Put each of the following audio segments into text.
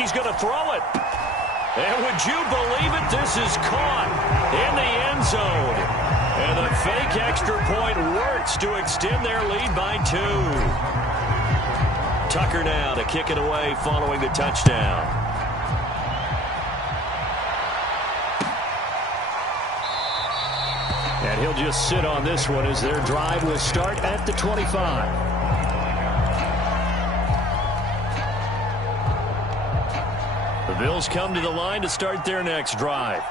he's going to throw it. And would you believe it? This is caught in the end zone. And the fake extra point works to extend their lead by 2. Tucker now to kick it away following the touchdown. And he'll just sit on this one as their drive will start at the 25. The Bills come to the line to start their next drive.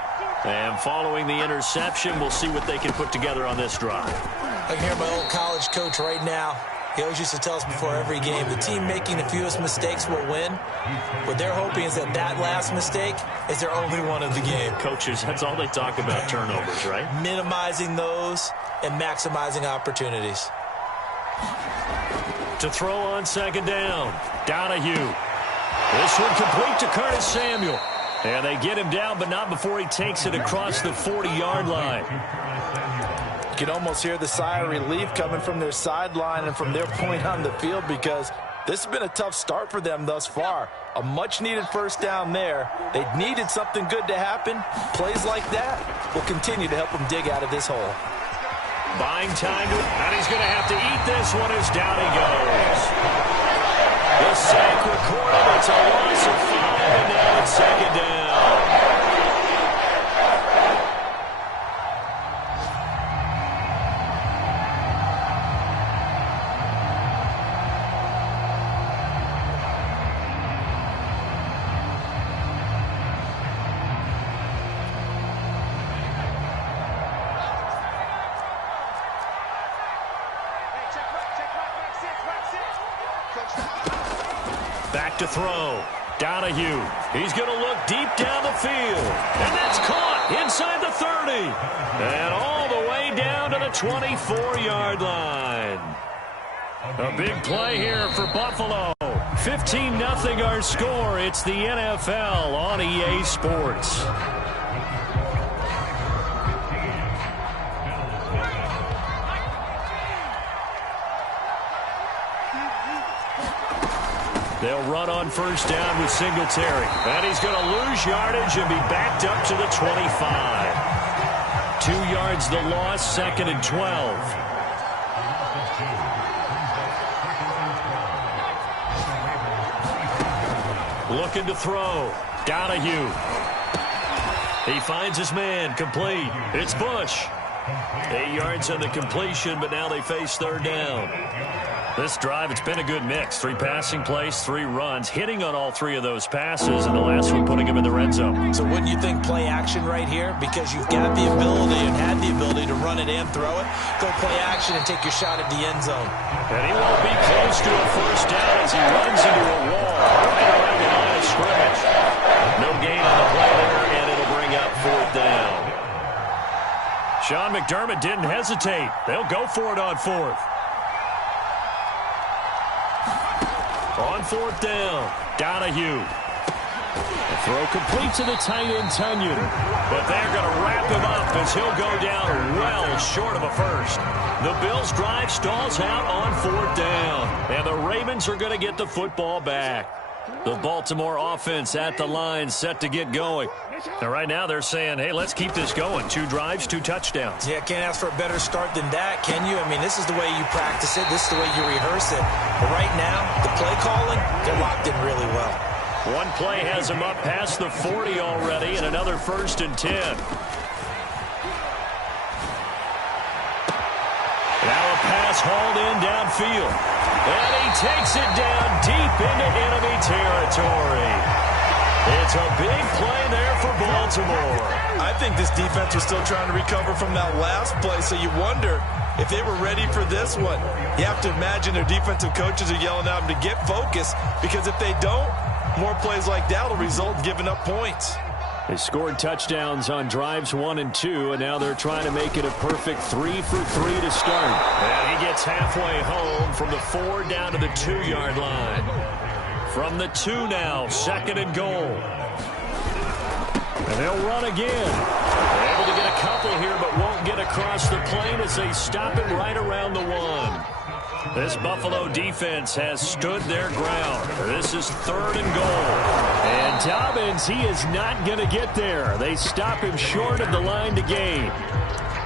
And following the interception, we'll see what they can put together on this drive. I can hear my old college coach right now. He always used to tell us before every game, the team making the fewest mistakes will win. What they're hoping is that that last mistake is their only one of the game. Coaches, that's all they talk about, turnovers, right? Minimizing those and maximizing opportunities. To throw on second down, Donahue. This one complete to Curtis Samuel. And they get him down, but not before he takes it across the 40-yard line. You can almost hear the sigh of relief coming from their sideline and from their point on the field, because this has been a tough start for them thus far. A much-needed first down there. They needed something good to happen. Plays like that will continue to help them dig out of this hole. Buying time, and he's going to have to eat this one as down he goes. The sack recorded. It's a loss of 5, and now it's second down. Back to throw. Donahue. He's going to look deep down the field. And that's caught inside the 30. And all the way down to the 24-yard line. A big play here for Buffalo. 15-0 our score. It's the NFL on EA Sports. They'll run on first down with Singletary. And he's going to lose yardage and be backed up to the 25. 2 yards the loss, second and 12. Looking to throw. Donahue. He finds his man, complete. It's Bush. 8 yards on the completion, but now they face third down. This drive, it's been a good mix. 3 passing plays, 3 runs, hitting on all 3 of those passes, and the last one putting him in the red zone. So wouldn't you think play action right here? Because you've got the ability and had the ability to run it and throw it. Go play action and take your shot at the end zone. And he won't be close to a first down as he runs into a wall right around the line of scrimmage. No gain on the play there, and it'll bring up fourth down. Sean McDermott didn't hesitate. They'll go for it on fourth. On fourth down, Donahue. The throw complete to the tight end, Tunyon. But they're going to wrap him up as he'll go down well short of a first. The Bills' drive stalls out on fourth down. And the Ravens are going to get the football back. The Baltimore offense at the line set to get going. And right now they're saying, hey, let's keep this going. 2 drives, 2 touchdowns. Yeah, can't ask for a better start than that, can you? I mean, this is the way you practice it. This is the way you rehearse it. But right now, the play calling, they're locked in really well. One play has them up past the 40 already, and another first and 10. Now a pass hauled in downfield. And he takes it down deep into enemy territory. It's a big play there for Baltimore. I think this defense was still trying to recover from that last play, so you wonder if they were ready for this one. You have to imagine their defensive coaches are yelling at them to get focused, because if they don't, more plays like that will result in giving up points. They scored touchdowns on drives 1 and 2, and now they're trying to make it a perfect 3 for 3 to start. And he gets halfway home from the 4 down to the 2-yard line. From the 2 now, second and goal. And they'll run again. They're able to get a couple here, but won't get across the plane as they stop it right around the 1. This Buffalo defense has stood their ground. This is third and goal. And Dobbins, he is not going to get there. They stop him short of the line to gain.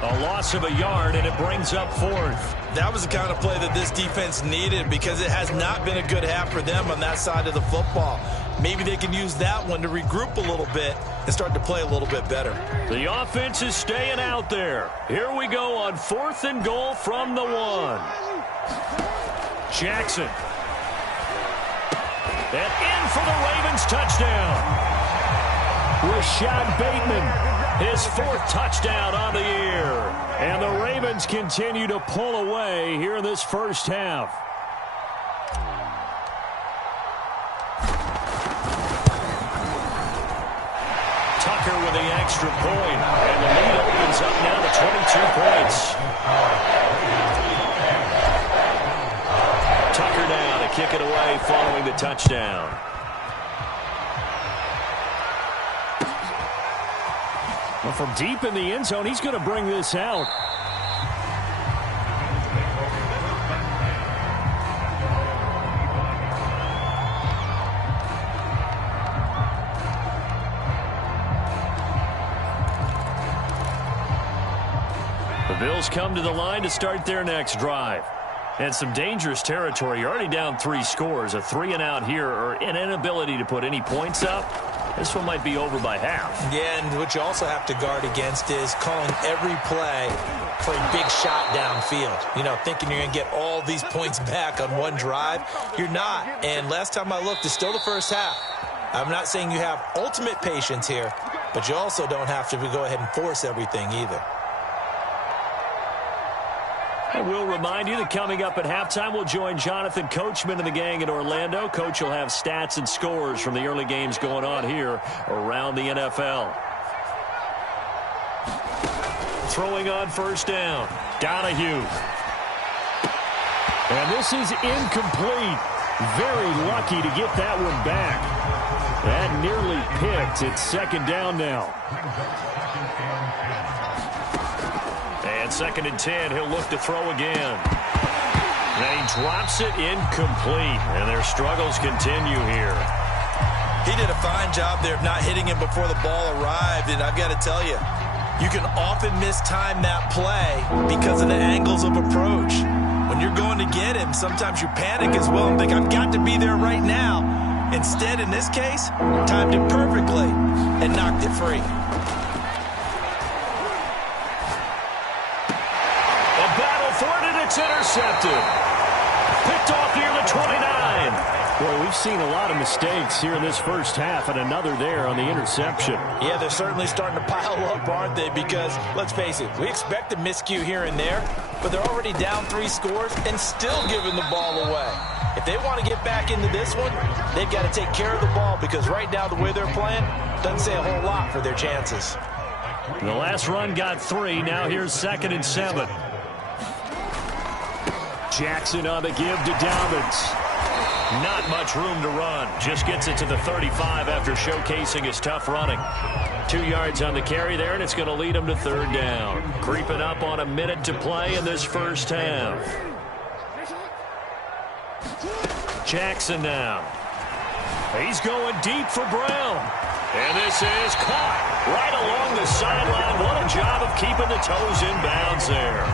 A loss of a yard, and it brings up fourth. That was the kind of play that this defense needed because it has not been a good half for them on that side of the football. Maybe they can use that one to regroup a little bit and start to play a little bit better. The offense is staying out there. Here we go on 4th and goal from the 1. Jackson. And in for the Ravens touchdown. Rashad Bateman, his 4th touchdown on the year. And the Ravens continue to pull away here in this first half. Tucker with the extra point. And the lead opens up now to 22 points. Tucker now to kick it away following the touchdown. Well, from deep in the end zone, he's going to bring this out. The Bills come to the line to start their next drive. And some dangerous territory. You're already down 3 scores. A 3-and-out here, or an inability to put any points up. This one might be over by half. Yeah, and what you also have to guard against is calling every play for a big shot downfield. You know, thinking you're going to get all these points back on one drive. You're not. And last time I looked, it's still the first half. I'm not saying you have ultimate patience here, but you also don't have to go ahead and force everything either. I will remind you that coming up at halftime, we'll join Jonathan Coachman and the gang in Orlando. Coach will have stats and scores from the early games going on here around the NFL. Throwing on first down, Donahue. And this is incomplete. Very lucky to get that one back. That nearly picked. It's 2nd down now. And 2nd and 10, he'll look to throw again. And he drops it incomplete. And their struggles continue here. He did a fine job there of not hitting him before the ball arrived. And I've got to tell you, you can often mistime that play because of the angles of approach. When you're going to get him, sometimes you panic as well and think, I've got to be there right now. Instead, in this case, timed it perfectly and knocked it free. It's intercepted. Picked off near the 29. Boy, we've seen a lot of mistakes here in this first half, and another there on the interception. Yeah, they're certainly starting to pile up, aren't they? Because, let's face it, we expect a miscue here and there, but they're already down 3 scores and still giving the ball away. If they want to get back into this one, they've got to take care of the ball because right now the way they're playing doesn't say a whole lot for their chances. The last run got 3. Now here's 2nd and 7. Jackson on the give to Dobbins. Not much room to run. Just gets it to the 35 after showcasing his tough running. 2 yards on the carry there, and it's going to lead him to 3rd down. Creeping up on a minute to play in this first half. Jackson now. He's going deep for Brown. And this is caught right along the sideline. What a job of keeping the toes in bounds there.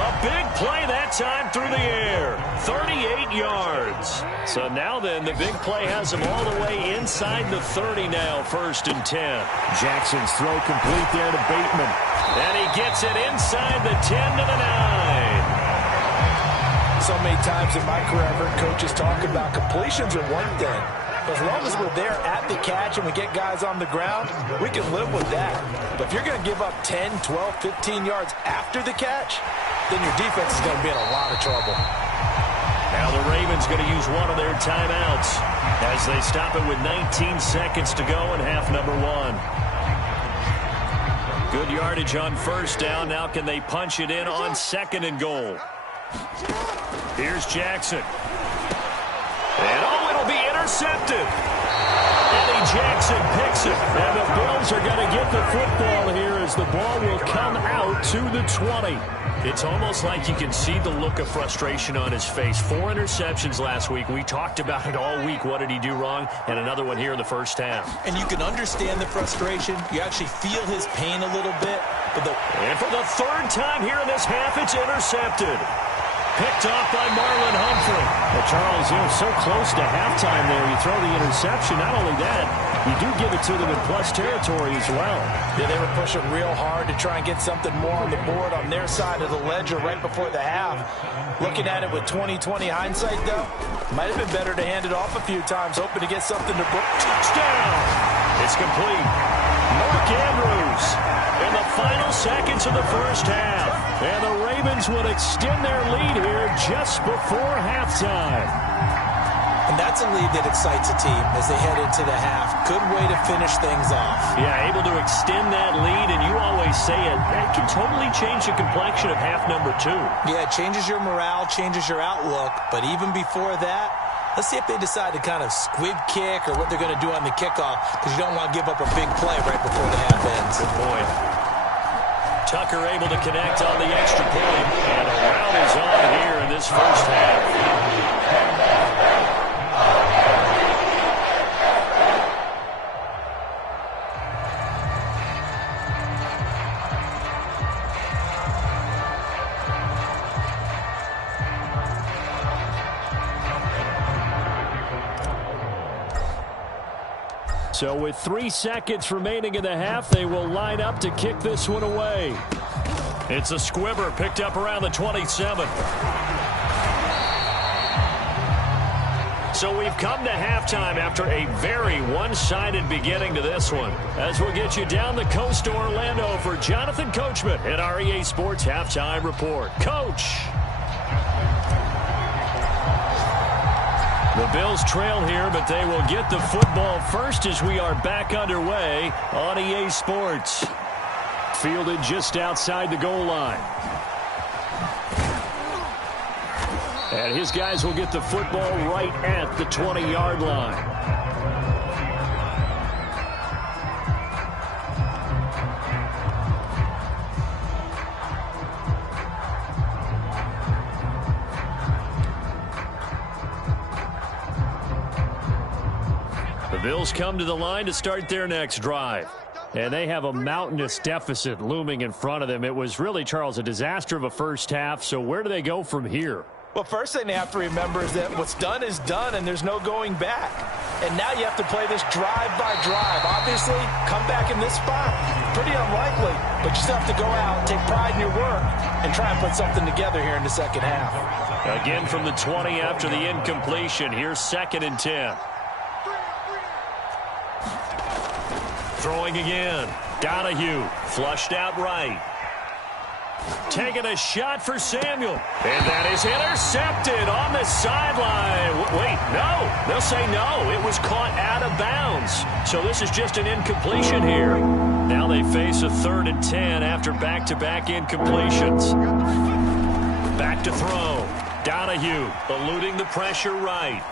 A big play that time through the air. 38 yards. So now then, the big play has him all the way inside the 30 now, 1st and 10. Jackson's throw complete there to Bateman. And he gets it inside the 10 to the 9. So many times in my career, I've heard coaches talk about completions are one thing. As long as we're there at the catch and we get guys on the ground, we can live with that. But if you're going to give up 10, 12, 15 yards after the catch, then your defense is going to be in a lot of trouble. Now the Ravens going to use one of their timeouts as they stop it with 19 seconds to go in half number 1. Good yardage on 1st down. Now can they punch it in on 2nd and goal? Here's Jackson. And it'll be intercepted. And he Jackson picks it, and the Bills are going to get the football here as the ball will come out to the 20. It's almost like you can see the look of frustration on his face. 4 interceptions last week. We talked about it all week. What did he do wrong? And another one here in the first half. And you can understand the frustration. You actually feel his pain a little bit. And for the third time here in this half, it's intercepted. Picked off by Marlon Humphrey. Well, Charles, so close to halftime there. You throw the interception. Not only that, you do give it to them in plus territory as well. Yeah, they were pushing real hard to try and get something more on the board on their side of the ledger right before the half. Looking at it with 20/20 hindsight, though, might have been better to hand it off a few times, hoping to get something to book. Touchdown! It's complete. Mark Andrews in the final seconds of the first half. And the Ravens would extend their lead here just before halftime. And that's a lead that excites a team as they head into the half. Good way to finish things off. Yeah, able to extend that lead, and you always say it, that can totally change the complexion of half number 2. Yeah, it changes your morale, changes your outlook. But even before that, let's see if they decide to kind of squib kick or what they're going to do on the kickoff, because you don't want to give up a big play right before the half ends. Good point. Tucker able to connect on the extra point. And a rout is on here in this first half. So with 3 seconds remaining in the half, they will line up to kick this one away. It's a squibber picked up around the 27. So we've come to halftime after a very one-sided beginning to this one. As we'll get you down the coast to Orlando for Jonathan Coachman at our EA Sports Halftime Report. Coach! The Bills trail here, but they will get the football first as we are back underway on EA Sports. Fielded just outside the goal line. And his guys will get the football right at the 20-yard line. The Bills come to the line to start their next drive. And they have a mountainous deficit looming in front of them. It was really, Charles, a disaster of a first half. So where do they go from here? Well, first thing they have to remember is that what's done is done, and there's no going back. And now you have to play this drive by drive. Obviously, come back in this spot. Pretty unlikely, but you still have to go out, take pride in your work, and try and put something together here in the second half. Again from the 20 after the incompletion. Here's 2nd and 10. Throwing again. Donahue flushed out right. Taking a shot for Samuel. And that is intercepted on the sideline. Wait, no. They'll say no. It was caught out of bounds. So this is just an incompletion here. Now they face a 3rd and 10 after back-to-back incompletions. Back to throw. Donahue eluding the pressure right.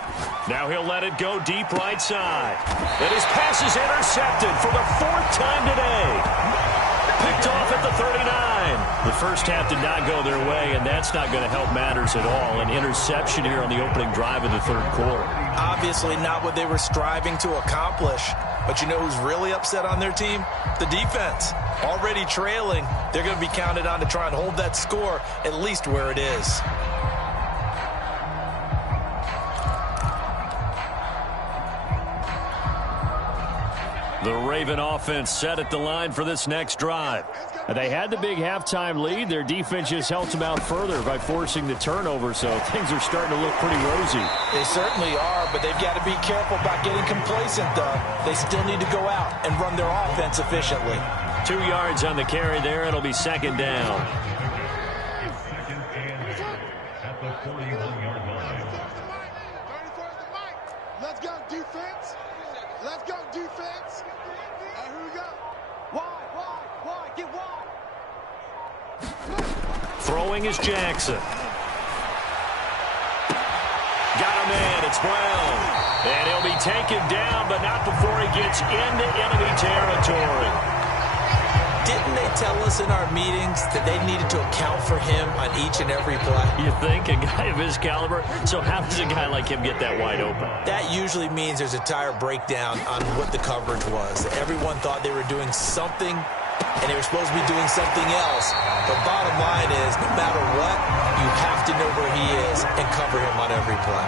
Now he'll let it go deep right side. And his pass is intercepted for the 4th time today. Picked off at the 39. The first half did not go their way, and that's not going to help matters at all. An interception here on the opening drive of the 3rd quarter. Obviously not what they were striving to accomplish. But you know who's really upset on their team? The defense. Already trailing, they're going to be counted on to try and hold that score at least where it is. The Raven offense set at the line for this next drive. They had the big halftime lead. Their defense just helped them out further by forcing the turnover, so things are starting to look pretty rosy. They certainly are, but they've got to be careful about getting complacent, though. They still need to go out and run their offense efficiently. 2 yards on the carry there. It'll be 2nd down. At the 41-yard line. Let's go, defense. Let's go, defense. And here we go. Wide, get wide. Throwing is Jackson. Got a man. It's Brown. And he'll be taken down, but not before he gets into enemy territory. Didn't they tell us in our meetings that they needed to account for him on each and every play? You think? A guy of his caliber? So how does a guy like him get that wide open? That usually means there's a tire breakdown on what the coverage was. Everyone thought they were doing something, and they were supposed to be doing something else. But bottom line is, no matter what, you have to know where he is and cover him on every play.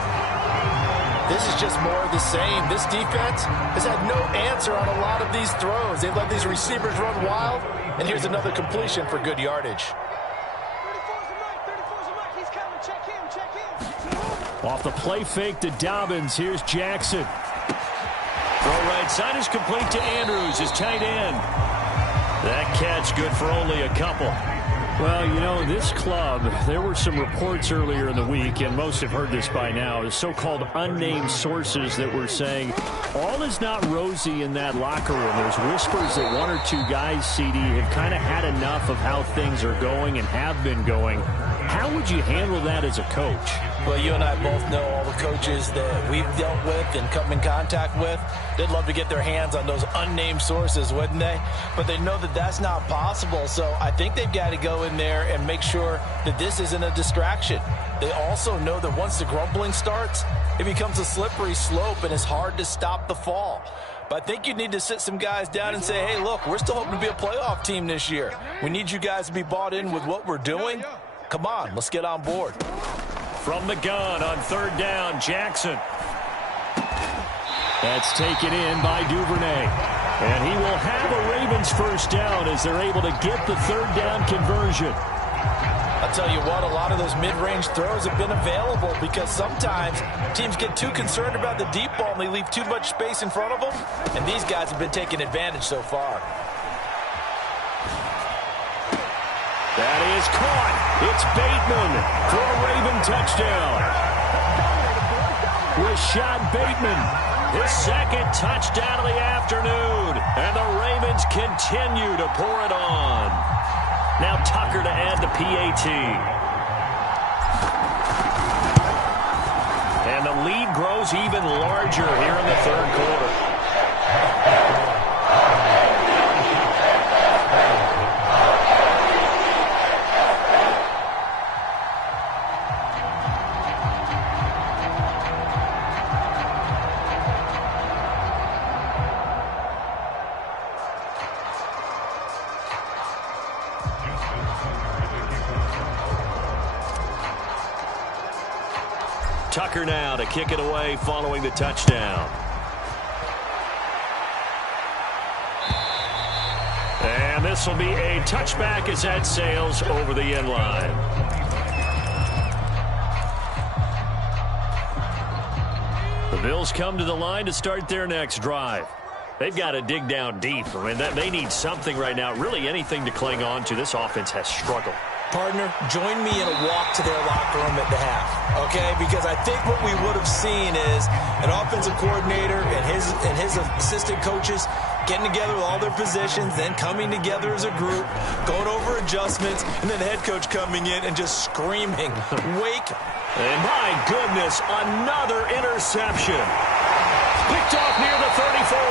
This is just more of the same. This defense has had no answer on a lot of these throws. They've let these receivers run wild, and here's another completion for good yardage. 34's a Mike. He's coming. Check him. Off the play fake to Dobbins. Here's Jackson. Throw right side is complete to Andrews, his tight end. That catch good for only a couple. Well, you know, this club, there were some reports earlier in the week, and most have heard this by now, the so-called unnamed sources that were saying all is not rosy in that locker room. There's whispers that one or two guys, CD, have kind of had enough of how things are going and have been going. How would you handle that as a coach? Well, you and I both know all the coaches that we've dealt with and come in contact with. They'd love to get their hands on those unnamed sources, wouldn't they? But they know that that's not possible, so I think they've got to go in there and make sure that this isn't a distraction. They also know that once the grumbling starts, it becomes a slippery slope and it's hard to stop the fall. But I think you need to sit some guys down and say, hey, look, we're still hoping to be a playoff team this year. We need you guys to be bought in with what we're doing. Come on, let's get on board. From the gun on third down, Jackson. That's taken in by Duvernay. And he will have a Ravens first down as they're able to get the third down conversion. I'll tell you what, a lot of those mid-range throws have been available because sometimes teams get too concerned about the deep ball and they leave too much space in front of them. And these guys have been taking advantage so far. That is caught. It's Bateman for a Raven touchdown. Rashad Bateman, his second touchdown of the afternoon. And the Ravens continue to pour it on. Now Tucker to add the PAT. And the lead grows even larger here in the third quarter. Tucker now to kick it away following the touchdown. And this will be a touchback as that sails over the end line. The Bills come to the line to start their next drive. They've got to dig down deep. I mean, they need something right now, really anything to cling on to. This offense has struggled. Partner, join me in a walk to their locker room at the half, okay? Because I think what we would have seen is an offensive coordinator and his assistant coaches getting together with all their positions, then coming together as a group, going over adjustments, and then the head coach coming in and just screaming, wake. And my goodness, another interception. Picked off near the 34.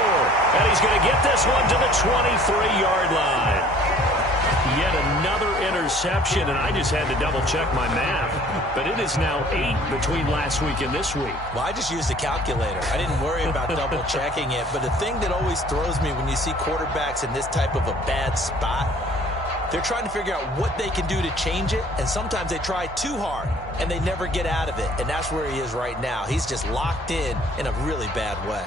And he's going to get this one to the 23-yard line. Yet another interception, and I just had to double-check my math. But it is now 8 between last week and this week. Well, I just used a calculator. I didn't worry about double-checking it. But the thing that always throws me when you see quarterbacks in this type of a bad spot, they're trying to figure out what they can do to change it, and sometimes they try too hard, and they never get out of it. And that's where he is right now. He's just locked in a really bad way.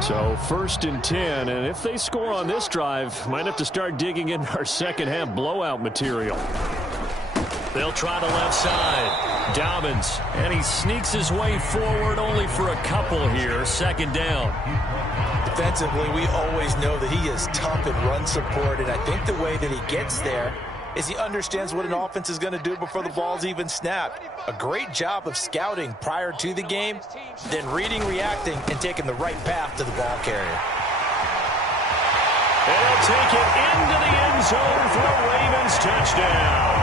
So 1st and 10, and if they score on this drive, might have to start digging in our second half blowout material. They'll try the left side. Dobbins, and he sneaks his way forward only for a couple here. 2nd down. Defensively, we always know that he is tough in run support, and I think the way that he gets there is he understands what an offense is going to do before the ball's even snapped. A great job of scouting prior to the game, then reading, reacting, and taking the right path to the ball carrier. And he'll take it into the end zone for a Ravens touchdown.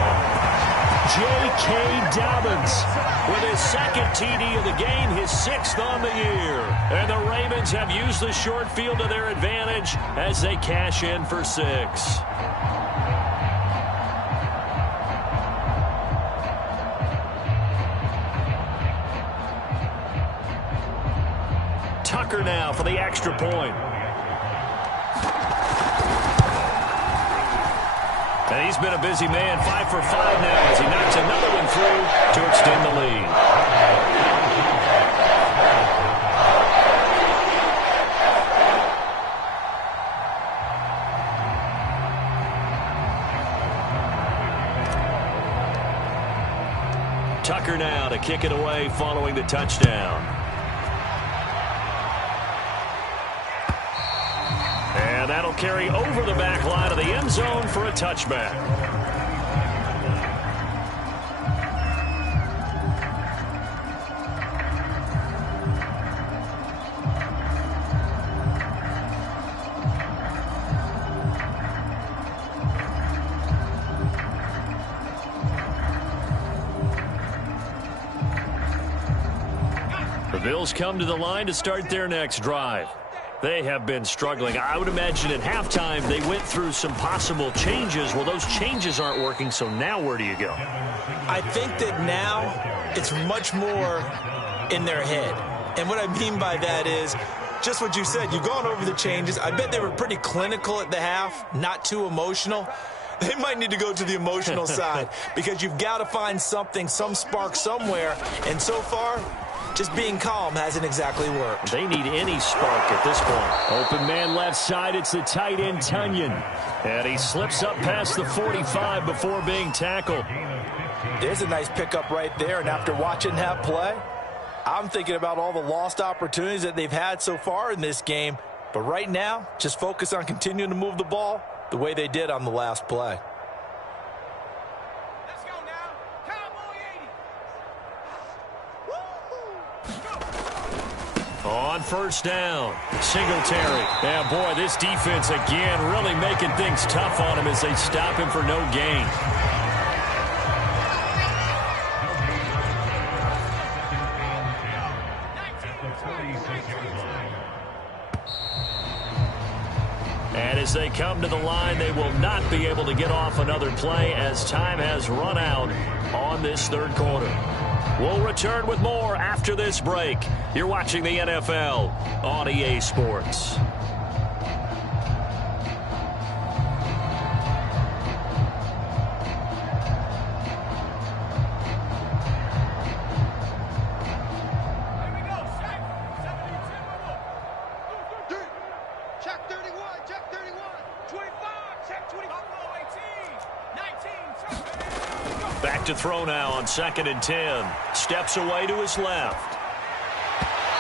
J.K. Dobbins with his second TD of the game, his 6th on the year. And the Ravens have used the short field to their advantage as they cash in for 6. Tucker now for the extra point. And he's been a busy man, 5 for 5 now as he knocks another one through to extend the lead. Tucker now to kick it away following the touchdown. And that'll carry over the back line of the end zone for a touchback. The Bills come to the line to start their next drive. They have been struggling. I would imagine at halftime they went through some possible changes. Well, those changes aren't working, so now where do you go? I think that now it's much more in their head. And what I mean by that is just what you said. You've gone over the changes. I bet they were pretty clinical at the half, not too emotional. They might need to go to the emotional side because you've got to find something, some spark somewhere. And so far, just being calm hasn't exactly worked. They need any spark at this point. Open man left side. It's the tight end, Tunyon. And he slips up past the 45 before being tackled. There's a nice pickup right there. And after watching that play, I'm thinking about all the lost opportunities that they've had so far in this game. But right now, just focus on continuing to move the ball the way they did on the last play. On first down, Singletary. Yeah, boy, this defense again really making things tough on him as they stop him for no gain. And as they come to the line, they will not be able to get off another play as time has run out on this third quarter. We'll return with more after this break. You're watching the NFL on EA Sports. Check 31, check 31, 25, check 25, 18, 19, Back to throw now on 2nd and 10. Steps away to his left.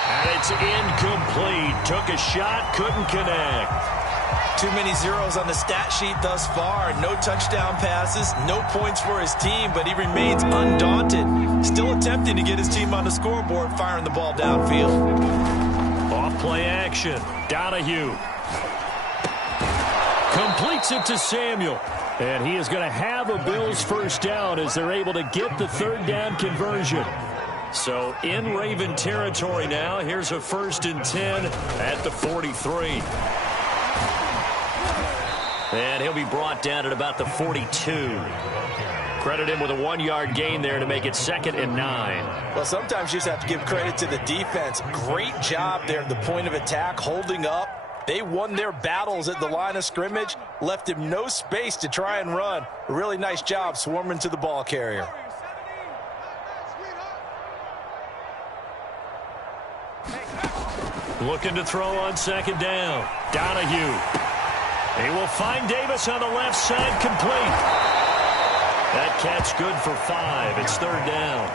And it's incomplete. Took a shot, couldn't connect. Too many zeros on the stat sheet thus far. No touchdown passes, no points for his team, but he remains undaunted. Still attempting to get his team on the scoreboard, firing the ball downfield. Off play action. Donahue. Completes it to Samuel. And he is going to have a Bills first down as they're able to get the third down conversion. So in Raven territory now. Here's a 1st and 10 at the 43. And he'll be brought down at about the 42. Credit him with a 1-yard gain there to make it 2nd and 9. Well, sometimes you just have to give credit to the defense. Great job there at the point of attack, holding up. They won their battles at the line of scrimmage, left him no space to try and run. A really nice job swarming to the ball carrier. Looking to throw on 2nd down. Donahue. He will find Davis on the left side, complete. That catch good for 5. It's 3rd down.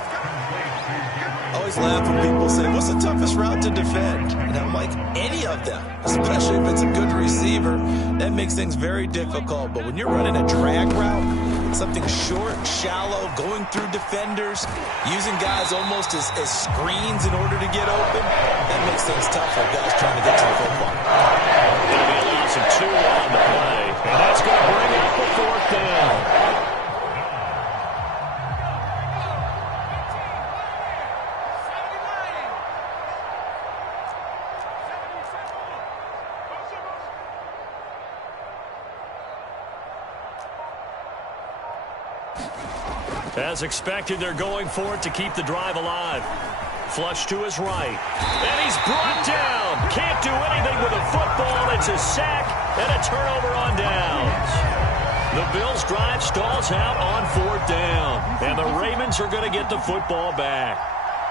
I always laugh when people say, what's the toughest route to defend? And I'm like, any of them, especially if it's a good receiver. That makes things very difficult. But when you're running a drag route, something short, shallow, going through defenders, using guys almost as screens in order to get open, that makes things tough for guys trying to get to the football. Going to be a loss of 2 on the play. And that's going to bring up the 4th down. As expected, they're going for it to keep the drive alive. Flush to his right. And he's brought down. Can't do anything with a football. It's a sack and a turnover on downs. The Bills' drive stalls out on 4th down. And the Ravens are going to get the football back.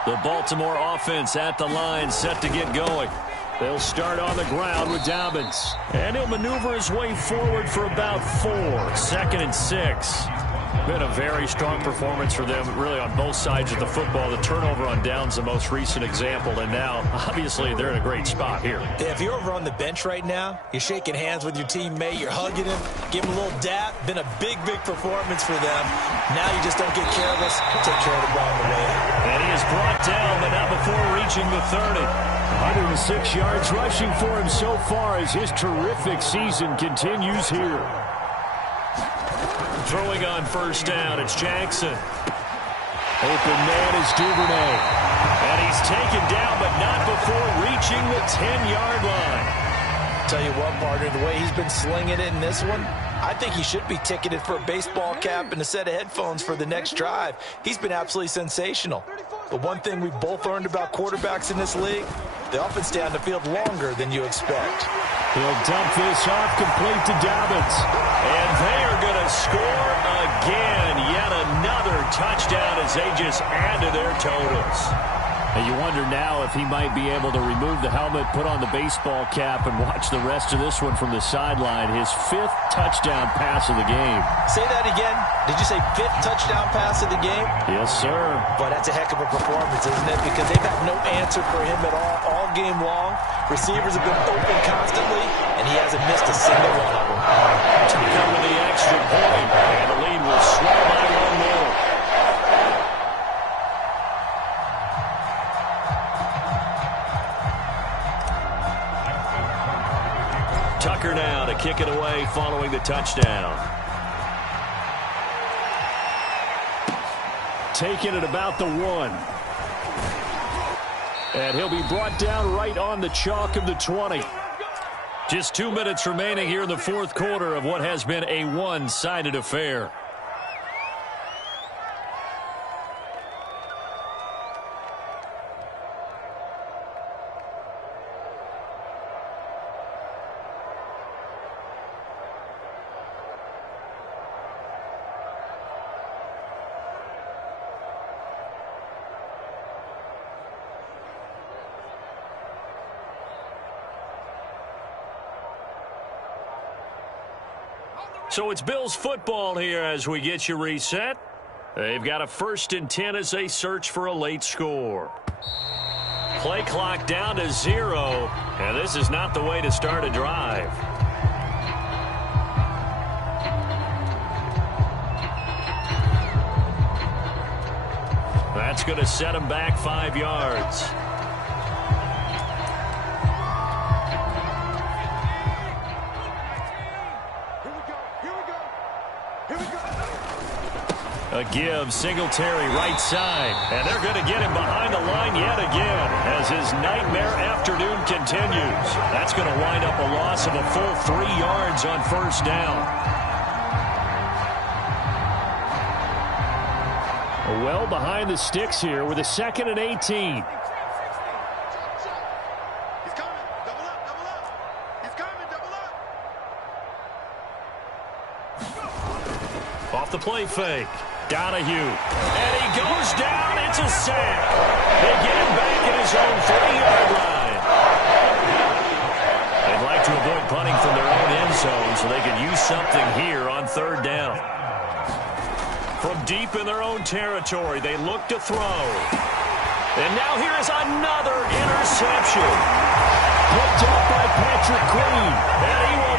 The Baltimore offense at the line set to get going. They'll start on the ground with Dobbins. And he'll maneuver his way forward for about 4. 2nd and 6. Been a very strong performance for them, really, on both sides of the football. The turnover on downs, the most recent example, and now, obviously, they're in a great spot here. Yeah, if you're over on the bench right now, you're shaking hands with your teammate, you're hugging him, give him a little dap. Been a big, big performance for them. Now you just don't get careless, take care of the ball on the way out. And he is brought down, but not before reaching the 30. 106 yards rushing for him so far as his terrific season continues here. Throwing on 1st down, it's Jackson. Open man is Duvernay. And he's taken down, but not before reaching the 10-yard line. Tell you what, partner, the way he's been slinging it in this one, I think he should be ticketed for a baseball cap and a set of headphones for the next drive. He's been absolutely sensational. But one thing we've both learned about quarterbacks in this league, they often stay on the field longer than you expect. He'll dump this off complete to Dobbins. And they are going to score again. Yet another touchdown as they just add to their totals. And you wonder now if he might be able to remove the helmet, put on the baseball cap, and watch the rest of this one from the sideline. His 5th touchdown pass of the game. Say that again. Did you say 5th touchdown pass of the game? Yes, sir. But that's a heck of a performance, isn't it? Because they've had no answer for him at all game long. Receivers have been open constantly, and he hasn't missed a single one of them. To cover the extra point, and the lead will swell by 1 more. Tucker now to kick it away following the touchdown. Taking it about the 1. And he'll be brought down right on the chalk of the 20. Just 2 minutes remaining here in the 4th quarter of what has been a one-sided affair. So it's Bills football here as we get you reset. They've got a 1st and 10 as they search for a late score. Play clock down to 0, and this is not the way to start a drive. That's going to set them back 5 yards. A give, Singletary right side. And they're going to get him behind the line yet again as his nightmare afternoon continues. That's going to wind up a loss of a full 3 yards on 1st down. Well behind the sticks here with a 2nd and 18. He's coming. Double up, double up. He's coming, double up. Off the play fake. Donahue. And he goes down. It's a sack. They get him back at his own 30-yard line. They'd like to avoid punting from their own end zone so they could use something here on 3rd down. From deep in their own territory, they look to throw. And now here is another interception. Picked up by Patrick Queen. And he will...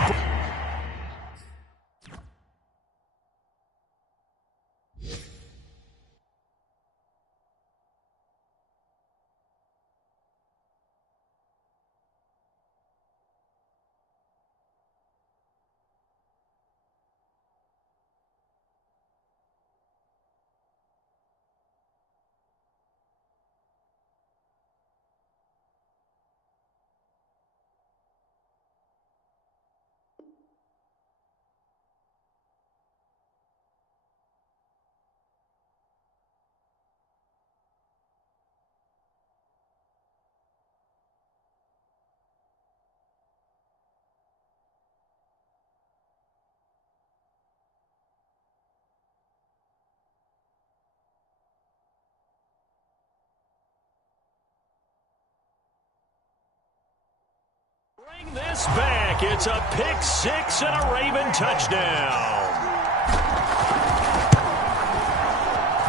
Bring this back. It's a pick six and a Raven touchdown.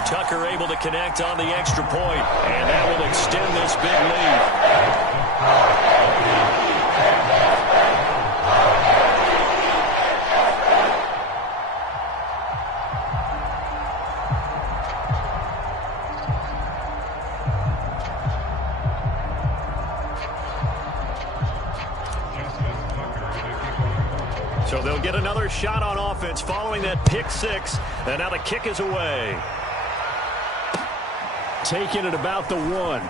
Tucker able to connect on the extra point, and that will extend this big So they'll get another shot on offense following that pick six, and now the kick is away. Taking it about the 1.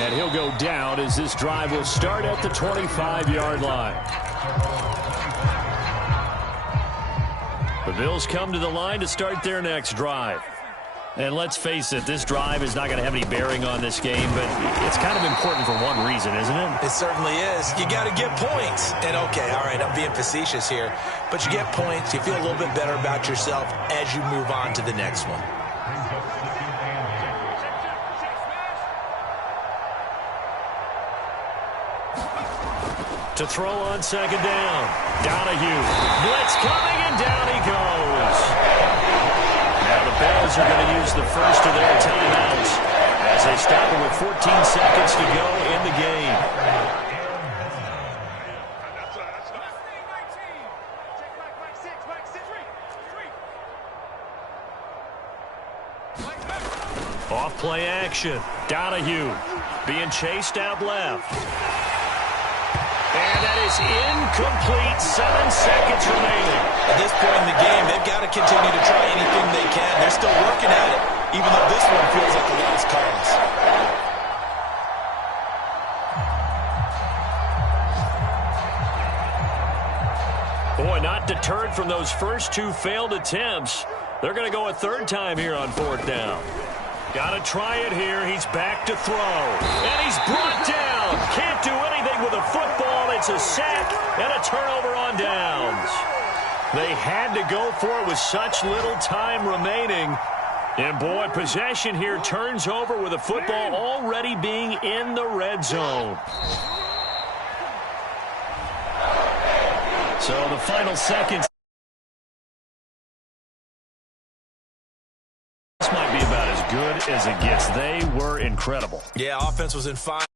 And he'll go down as this drive will start at the 25-yard line. The Bills come to the line to start their next drive. And let's face it, this drive is not going to have any bearing on this game, but it's kind of important for one reason, isn't it? It certainly is. You got to get points. And, okay, all right, I'm being facetious here, but you get points, you feel a little bit better about yourself as you move on to the next one. To throw on second down. Donahue. Blitz coming, and down he goes. Now the Bills are going to use the first of their timeouts as they stop it with 14 seconds to go in the game. Off play action. Donahue being chased out left. And that is incomplete. 7 seconds remaining. At this point in the game, they've got to continue to try anything they can. They're still working at it, even though this one feels like a lost cause. Boy, not deterred from those first 2 failed attempts. They're going to go a third time here on 4th down. Got to try it here. He's back to throw. And he's brought down. Can't do anything with a football. It's a sack and a turnover on downs. They had to go for it with such little time remaining. And, boy, possession here turns over with a football already being in the red zone. So the final seconds. This might be about as good as it gets. They were incredible. Yeah, offense was in fine.